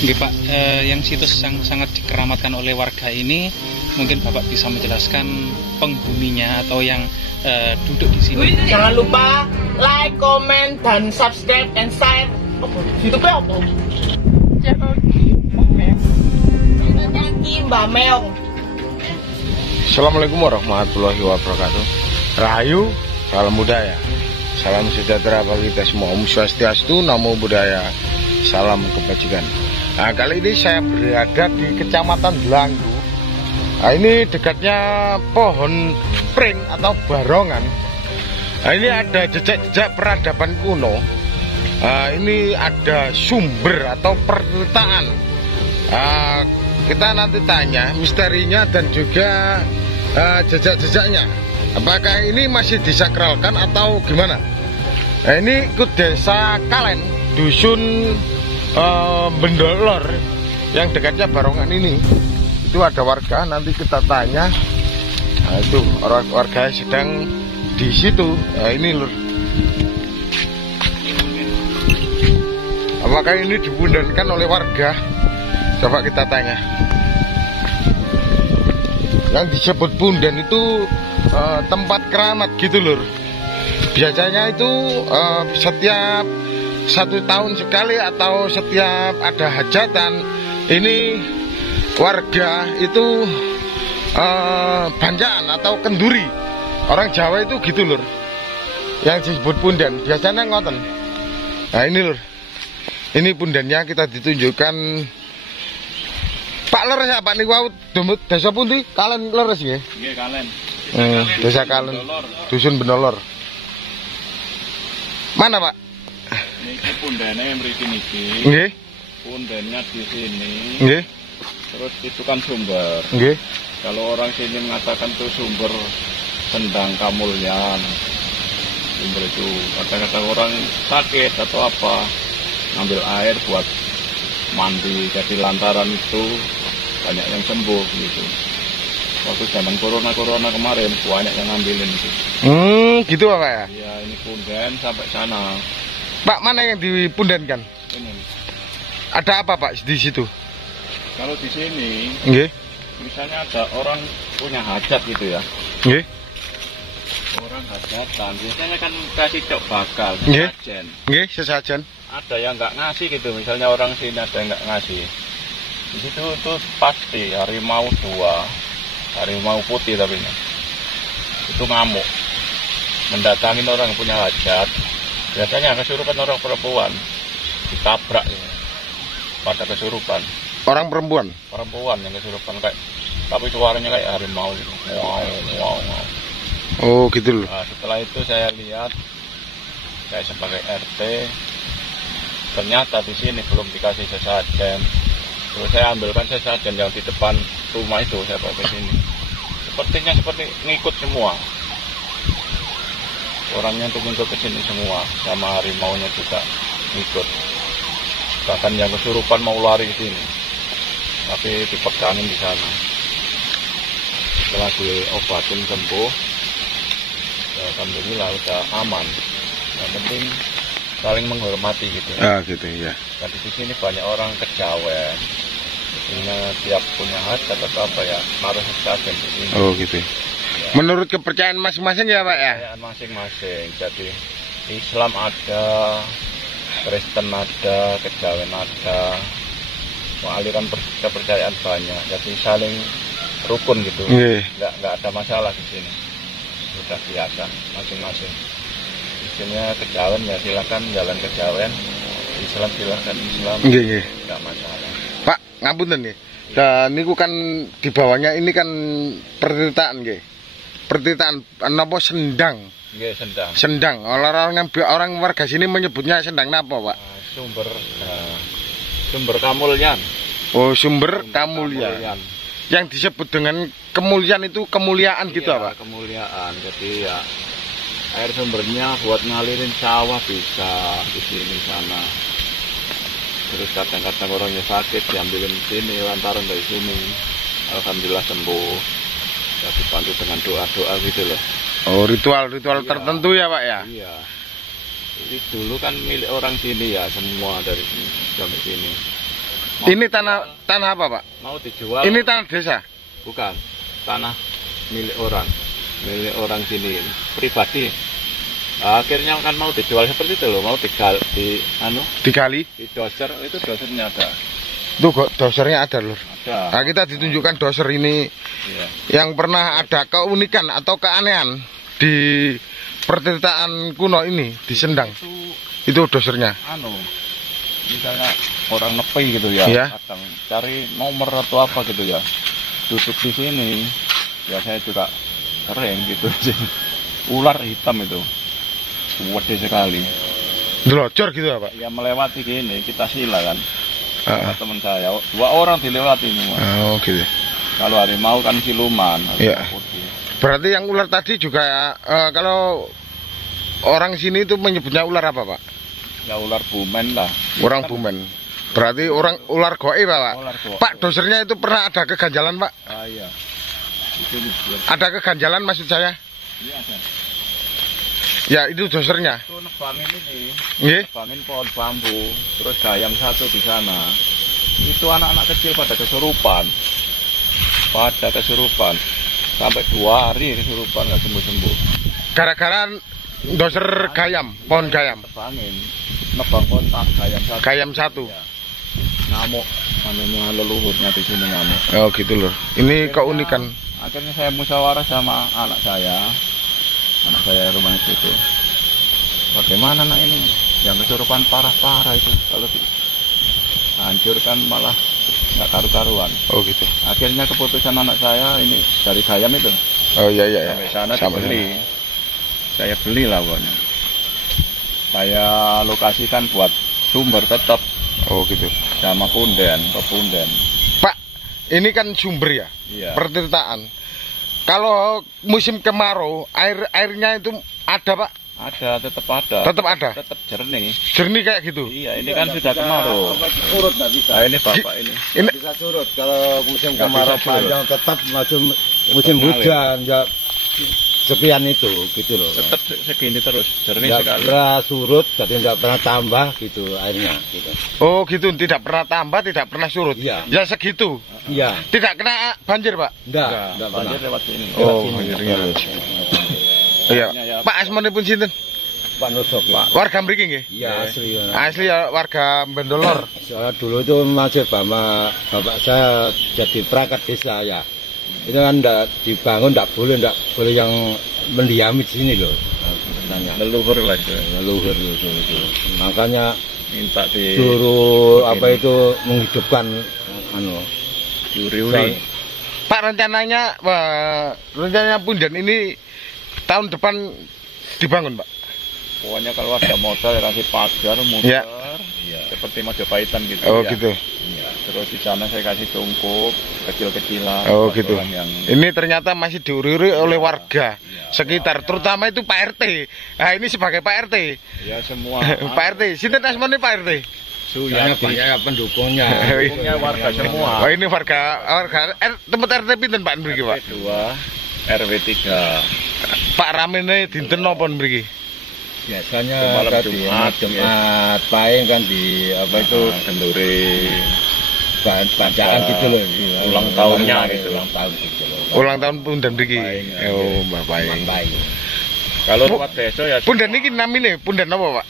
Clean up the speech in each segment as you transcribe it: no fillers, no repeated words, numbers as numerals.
Nggih Pak, yang situs yang sangat dikeramatkan oleh warga ini, mungkin Bapak bisa menjelaskan penghuninya atau yang duduk di sini. Jangan lupa like, comment, dan subscribe and share. YouTube-nya apa? Mbak Meong. Assalamualaikum warahmatullahi wabarakatuh. Rahayu, salam budaya, salam sejahtera bagi kita semua. Om Swastiastu, Namo Buddhaya, salam kebajikan. Nah, kali ini saya berada di Kecamatan Blanggu. Nah, ini dekatnya pohon spring atau barongan. Nah, ini ada jejak-jejak peradaban kuno. Nah, ini ada sumber atau pertirtaan. Nah, kita nanti tanya misterinya dan juga jejak-jejaknya. Apakah ini masih disakralkan atau gimana? Nah, ini ikut desa Kalen, dusun Bendolor yang dekatnya Barongan ini. Itu ada warga, nanti kita tanya. Nah, itu warga sedang di situ. Nah, ini lur. Apakah ini dibundankan oleh warga? Coba kita tanya. Yang disebut pundan itu tempat keramat gitu lur. Biasanya itu setiap 1 tahun sekali atau setiap ada hajatan, ini warga itu banjaan atau kenduri. Orang Jawa itu gitu lur, yang disebut pundan. Biasanya ngoten. Nah ini lur, ini pundannya kita ditunjukkan. Pak leres ya Pak niku desa pundi? Kalen leres nggih? Nggih Kalen. Desa Kalen. Dusun Benolor. Mana Pak? Niki pundane mriki niki. Nggih. Pundannya di sini. Nggih. Terus itu kan sumber. Nggih. Kalau orang sini mengatakan itu sumber Sendang Kamulyan. Sumber itu kadang-kadang orang sakit atau apa ngambil air buat mandi, jadi lantaran itu banyak yang sembuh gitu. Waktu zaman corona kemarin banyak yang ngambilin itu. Gitu Pak ya? Iya, ini punden sampai sana. Pak, mana yang dipundankan? Ini. Ada apa Pak di situ? Kalau di sini, Nggih. misalnya ada orang punya hajat gitu ya. Nggih. Orang hajatan, biasanya kan kasih cok bakal, Nggih. sesajen. Nggih, sesajen. Ada yang nggak ngasih gitu, misalnya orang sini ada yang nggak ngasih. Di situ tuh pasti harimau 2, harimau putih tapi ini. Itu ngamuk, mendatangin orang yang punya hajat. Biasanya kesurupan orang perempuan, ditabrak ya. Pada kesurupan. Orang perempuan Yang kesurupan kayak, tapi suaranya kayak harimau gitu. Wow. Oh gitu loh. Nah, setelah itu saya lihat, saya sebagai RT, ternyata di sini belum dikasih sesajen. Terus saya ambilkan sesajen yang di depan rumah itu, saya bawa ke sini. Sepertinya seperti ngikut semua. Orangnya untuk ngikut ke sini semua, sama harimaunya juga ngikut. Bahkan yang kesurupan mau lari ke sini, tapi dipegangin di sana. Setelah diobatin sembuh, ya, alhamdulillah udah aman. Yang penting saling menghormati gitu. Gitu ya. Jadi di sini banyak orang kejawen. Sehingga tiap punya hajat atau apa ya, naruh sesajen di sini. Oh gitu. Ya. Menurut kepercayaan masing-masing ya Pak ya? Kepercayaan masing-masing. Jadi Islam ada, Kristen ada, kejawen ada. Aliran kepercayaan banyak. Jadi saling rukun gitu. Nggak ada masalah di sini. Sudah biasa masing-masing. Isinya kejawen ya silakan jalan kejawen, Islam silakan Islam. Nggak masalah. Pak, ngapunten nih. Dan niku kan di bawahnya ini kan pertirtaan nggih. Pertirtaan napa sendang? Nggih, sendang. Sendang. Orang warga sini menyebutnya sendang napa, Pak? Sumber Kamulyan. Oh, sumber Kamulyan. Yang disebut dengan kemuliaan itu kemuliaan gitu apa? Kemuliaan. Jadi ya air sumbernya buat ngalirin sawah bisa di sini sana. Terus kadang-kadang orangnya sakit diambilin sini lantaran dari sini. Alhamdulillah sembuh. Ya dibantu dengan doa-doa gitu loh. Oh, ritual-ritual tertentu ya Pak ya? Iya. Jadi dulu kan milik orang sini ya, semua dari sini sampai sini. Ini tanah apa, Pak? Mau dijual. Ini tanah desa? Bukan, tanah milik orang sini, pribadi. Akhirnya kan mau dijual seperti itu loh, mau Digali? di doser, itu dosernya ada. Tuh kok dosernya ada, Lur. Ada. Nah, kita ditunjukkan doser ini Iya. yang pernah ada keunikan atau keanehan di pertirtaan kuno ini di Sendang. Itu dosernya. Misalnya orang nepi gitu ya, Iya. kadang cari nomor atau apa gitu ya, duduk di sini, ya saya juga sering gitu sih. Ular hitam itu, gede sekali. Delocor gitu ya, Pak? Ya melewati gini, kita sila kan. Teman saya, 2 orang dilewati semua. Oh gitu. Kalau harimau kan siluman. Iya. Putih. Berarti yang ular tadi juga kalau orang sini itu menyebutnya ular apa, Pak? Ya ular bumen lah. Orang bumen. Berarti ular goib, Pak. Ular goib. Pak, dosernya itu pernah ada keganjalan, Pak? Ah iya. Itu Ada keganjalan maksud saya? iya ada. Ya, itu dosernya. Itu nebangin ini. Nggih. Nebangin pohon bambu, terus gayam satu di sana. Itu anak-anak kecil pada kesurupan. Sampai 2 hari kesurupan nggak sembuh-sembuh. Gara-gara doser gayam, pohon gayam. Nebang kontak gayam satu. Gayam 1. Ya. Ngamuk, namanya leluhurnya di sini ngamuk. Oh gitu loh. Ini keunikan. Akhirnya saya musyawarah sama anak saya rumah itu. Bagaimana anak ini? Yang kesurupan parah-parah itu, kalau hancurkan malah nggak karu-karuan. Oh gitu. Akhirnya keputusan anak saya ini dari gayam itu. Oh iya. Sampai sana dibeli. Saya beli lah pokoknya. Saya lokasikan buat sumber tetap. Oh gitu. Sama punden. Pak, ini kan sumber ya? Iya. Pertirtaan. Kalau musim kemarau, airnya itu ada, Pak? Ada, tetap ada. Tetap ada? Tetap jernih. Jernih kayak gitu? Iya, ini kan sudah kemarau. Surut nggak bisa. Nah, ini bapak ini. Ini Bisa surut kalau musim Nggak kemarau bisa surut. panjang tetap musim hujan ya sekian itu gitu loh. Tetap segini terus, jernih Nggak sekali. pernah surut, jadi nggak pernah tambah gitu airnya. Gitu. oh gitu, tidak pernah tambah, tidak pernah surut. Iya. Ya segitu. Iya, Tidak kena banjir, Pak? nggak pernah. Banjir lewat sini. Oh, Lewat banjirnya. Iya. Pak, asmanipun sinten? Pak Nusok ya. Warga mriki nggih? Iya asli. Ya. Asli ya, warga Bendolor. Soalnya dulu itu masih bapak saya jadi perangkat desa ya. Itu kan nggak dibangun, nggak boleh yang mendiami di sini loh. Leluhur lah itu. Leluhur gitu. Makanya Minta di suruh apa itu menghidupkan uri-uri. Pak, rencananya Punden ini tahun depan dibangun, Pak? Pokoknya kalau ada modal ya kasih pagar, muter. Ya. Iya. Seperti Majapahitan gitu. Oh ya. gitu. Iya. Terus di sana saya kasih tungkup kecil-kecilan. Oh buat gitu. orang yang Ini ternyata masih diuri-uri oleh warga sekitar, terutama itu Pak RT. Nah, ini sebagai Pak RT. ya semua. Pak RT, sinten asmane Pak RT? Soalnya banyak pendukungnya. Punya warga semua. Oh, ini warga tempat RT pinten Pak mriki, Pak? RW 2, RW 3. Pak ramene dinten napa mriki? Biasanya Malam tadi Jumat, Jumat paling kan di apa itu kenduri bacaan gitu loh. ulang tahunnya gitu. Ulang tahun gitu loh. Ulang tahun Punden mriki. Paing, Oh, Mbak Paing. Paing. Kalau lewat desa ya Punden iki namine Punden apa, Pak?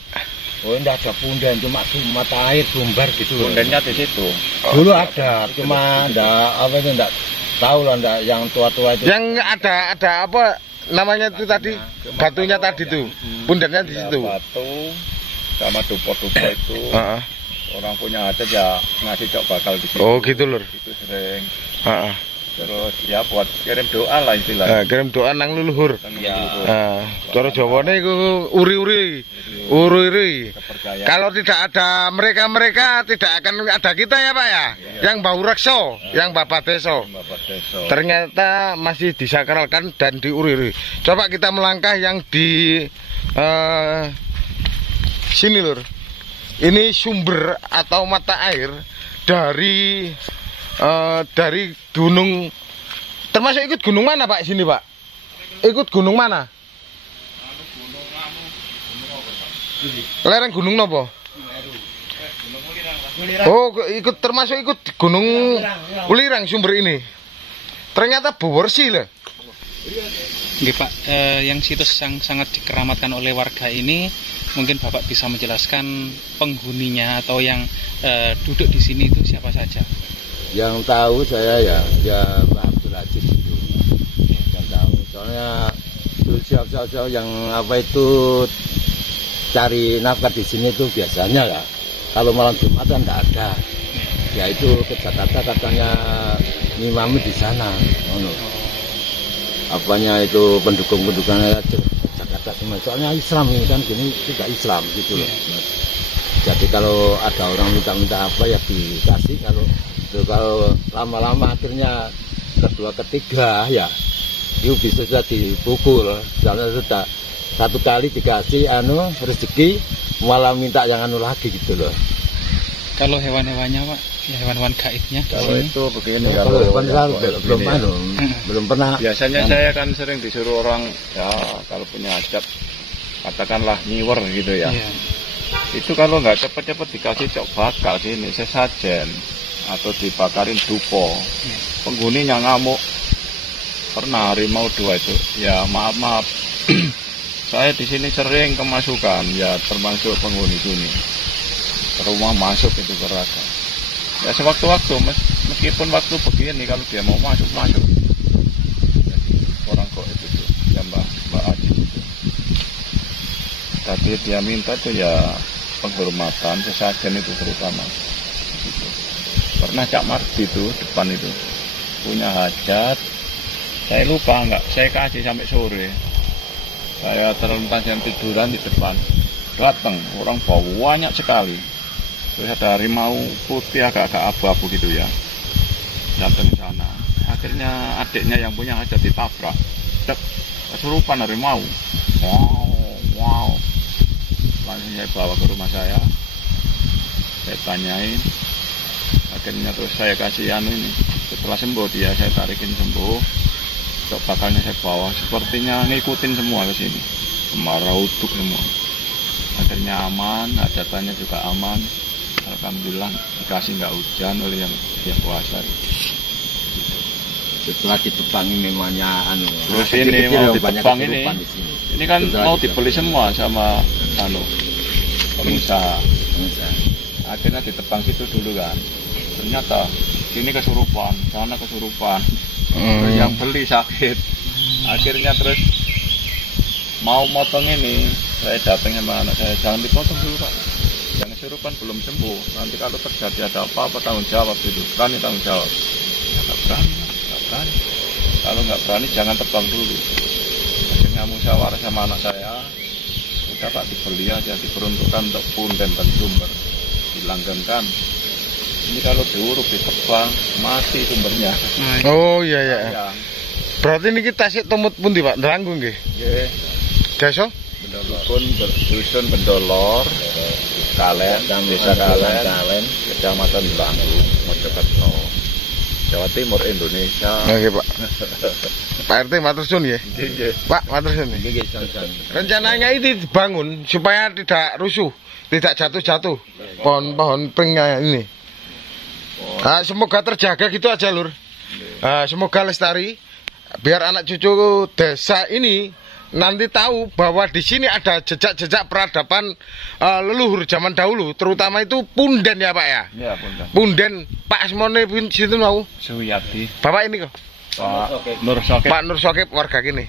Oh enggak ada punden, cuma mata air sumber gitu loh. pundennya di situ. Dulu ada, cuma enggak apa itu enggak tahu lah, enggak yang tua-tua itu. Yang ada apa namanya itu tadi? Batunya tadi tuh. Pundennya di situ. Batu sama dupo-dupo itu. Heeh. Orang punya hajat ya ngasih cok bakal di situ. Oh, gitu, Lur. Itu sering. Heeh. Terus ya buat kirim doa lah istilahnya. Kirim doa nang leluhur. Ya. Cara Jawane iku uri-uri. Uri-uri. Kepercayaan. Kalau tidak ada mereka tidak akan ada kita ya, Pak ya. Yang bau rekso, yang babat deso. Bapak desa. Ternyata masih disakralkan dan diuri-uri. Coba kita melangkah yang di sini, Lur. Ini sumber atau mata air dari gunung, termasuk ikut gunung mana Pak sini Pak? Ikut gunung mana? Lereng gunung nopo? Oh, ikut Gunung Ulirang sumber ini. Ternyata bersih lah. Nggih Pak, yang situs yang sangat dikeramatkan oleh warga ini, mungkin Bapak bisa menjelaskan penghuninya atau yang duduk di sini itu siapa saja? Yang tahu saya ya Pak Abdul Aziz itu. Yang tahu. Soalnya itu siapa yang cari nafkah di sini itu biasanya ya. Kalau malam Jumatan nggak ada. Ya itu ke Jakarta katanya ngimami di sana. Itu pendukung-pendukungnya Jakarta semua. Soalnya Islam ini kan gini tidak Islam gitu loh. Jadi kalau ada orang minta-minta apa ya dikasih, kalau lama-lama akhirnya kedua ketiga ya itu bisa sudah dipukul. Soalnya sudah satu kali dikasih rezeki malah minta yang lagi gitu loh. Kalau hewan-hewannya Pak, ya hewan-hewan gaibnya di Kalau sini. itu begini, Kalau hewan belum pernah. Biasanya saya kan sering disuruh orang ya kalau punya hajat katakanlah nyiwer gitu ya. Iya. Itu kalau nggak cepet-cepet dikasih cok bakal gini sesajen atau dibakarin dupo, penghuninya ngamuk. Pernah harimau 2 itu, ya maaf. Saya di sini sering kemasukan, ya termasuk penghuni sini. Rumah masuk itu kerasa. Ya sewaktu-waktu, meskipun waktu begini kalau dia mau masuk. Jadi orang kok itu tuh, ya Mbak Aji itu. Tadi dia minta tuh ya penghormatan sesajen itu terutama. Gitu. Pernah Cak Mardi itu depan itu punya hajat. Saya lupa saya kasih sampai sore. Saya terlentas yang tiduran di depan. Datang orang bawa banyak sekali. Terus ada harimau putih agak-agak abu-abu gitu ya. Datang ke sana. Akhirnya adiknya yang punya hajat ditabrak. Kesurupan harimau. Wow. Langsung saya bawa ke rumah saya. Saya tanyain. Akhirnya terus saya kasih ini. Setelah sembuh dia saya tarikin sembuh. Cok bakalnya saya bawa. Sepertinya ngikutin semua ke sini. Kemarau uduk semua. Akhirnya aman, hajatannya juga aman. Alhamdulillah dikasih nggak hujan oleh yang puasa. Setelah ditebangi memangnya terus ini mau ditebang ini kan mau dibeli semua sama pengusaha. Akhirnya ditebang situ dulu kan. Ternyata sini kesurupan, sana kesurupan. Terus yang beli sakit. Akhirnya terus mau motong ini, saya datang sama anak saya, jangan dipotong dulu Pak. Yang kesurupan belum sembuh. Nanti kalau terjadi ada apa-apa tanggung jawab itu. Berani tanggung jawab. Ya nggak berani. Kalau nggak berani jangan tebang dulu. Akhirnya musyawarah sama anak saya. Udah Pak dibeli aja, diperuntukkan untuk punden dan sumber. Dilanggengkan. Ini kalau diuruk ditebang mati sumbernya. Oh iya. Berarti ini kita sih tumut pundi Pak, Delanggung nggih. Nggih. Desa? Dusun Bendolor, Kalen, Desa Kalen, Kecamatan Delanggung, Mojokerto, Jawa Timur Indonesia. Oke Pak. Pak RT matur suwun nggih. Pak matur suwun. Rencananya ini dibangun supaya tidak rusuh, tidak jatuh-jatuh pohon-pohon pringnya ini. Semoga terjaga gitu aja Lur. Semoga lestari biar anak cucu desa ini nanti tahu bahwa di sini ada jejak-jejak peradaban leluhur zaman dahulu, terutama itu punden ya Pak ya. Iya, punden. Punden Pak Asmone situ mau. Suyati. Bapak ini kok. Pak Nur Sokip warga gini.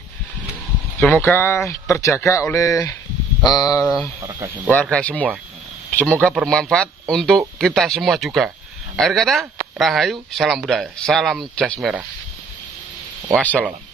Semoga terjaga oleh warga semua. Semoga bermanfaat untuk kita semua juga. Akhir kata, Rahayu, salam budaya, salam jas merah. Wassalam.